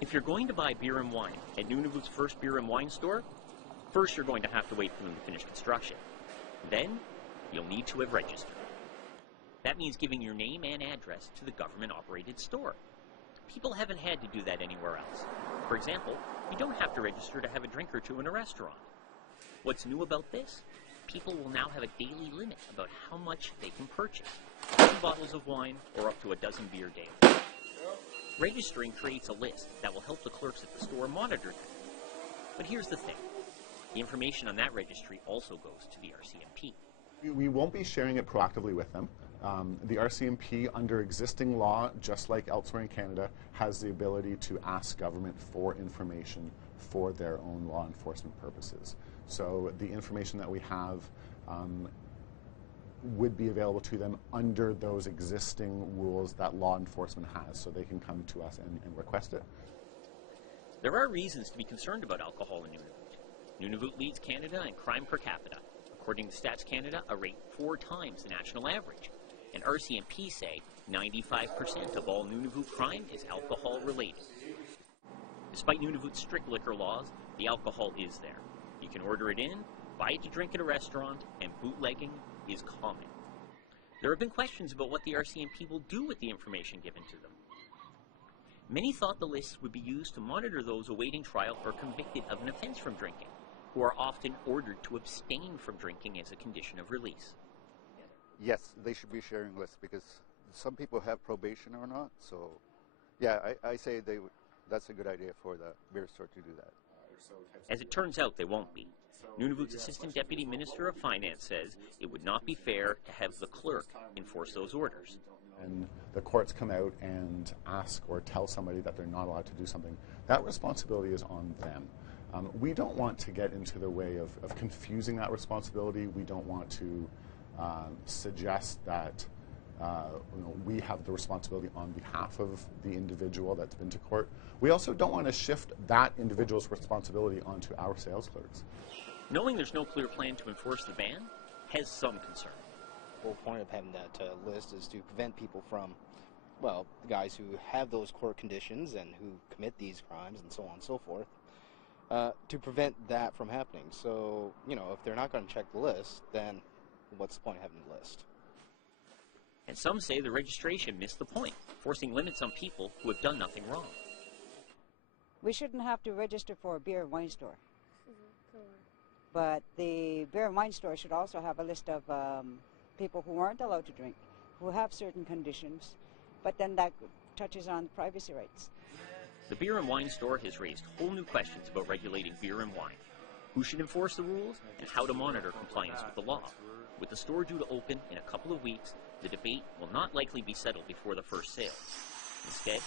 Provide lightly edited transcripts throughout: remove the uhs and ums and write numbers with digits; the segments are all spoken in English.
If you're going to buy beer and wine at Nunavut's first beer and wine store, first you're going to have to wait for them to finish construction. Then, you'll need to have registered. That means giving your name and address to the government-operated store. People haven't had to do that anywhere else. For example, you don't have to register to have a drink or two in a restaurant. What's new about this? People will now have a daily limit about how much they can purchase. 2 bottles of wine or up to a dozen beer daily. Registering creates a list that will help the clerks at the store monitor them. But here's the thing. The information on that registry also goes to the RCMP. We won't be sharing it proactively with them. The RCMP, under existing law, just like elsewhere in Canada, has the ability to ask government for information for their own law enforcement purposes. So the information that we have would be available to them under those existing rules that law enforcement has, so they can come to us and request it. There are reasons to be concerned about alcohol in Nunavut. Nunavut leads Canada in crime per capita. According to Stats Canada, a rate 4 times the national average. And RCMP say 95% of all Nunavut crime is alcohol related. Despite Nunavut's strict liquor laws, the alcohol is there. You can order it in, buy it to drink at a restaurant, and bootlegging is common. There have been questions about what the RCMP will do with the information given to them. Many thought the lists would be used to monitor those awaiting trial or convicted of an offense from drinking, who are often ordered to abstain from drinking as a condition of release. Yes, they should be sharing lists because some people have probation or not. So, yeah, I say that's a good idea for the beer store to do that. As it turns out, they won't be. Nunavut's Assistant Deputy Minister of Finance says it would not be fair to have the clerk enforce those orders. And the courts come out and ask or tell somebody that they're not allowed to do something, that responsibility is on them. We don't want to get into the way of confusing that responsibility. We don't want to suggest that we have the responsibility on behalf of the individual that's been to court. We also don't want to shift that individual's responsibility onto our sales clerks. Knowing there's no clear plan to enforce the ban has some concern. The whole point of having that list is to prevent people from, well, the guys who have those court conditions and who commit these crimes and so on and so forth, to prevent that from happening. So, if they're not going to check the list, then what's the point of having the list? And some say the registration missed the point, forcing limits on people who have done nothing wrong. We shouldn't have to register for a beer and wine store. But the beer and wine store should also have a list of people who aren't allowed to drink, who have certain conditions, but then that touches on privacy rights. The beer and wine store has raised whole new questions about regulating beer and wine. Who should enforce the rules, and how to monitor compliance with the law. With the store due to open in a couple of weeks, the debate will not likely be settled before the first sale. Instead,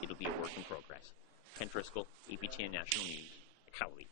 it'll be a work in progress. Driscoll, APTN National News, Iqaluit.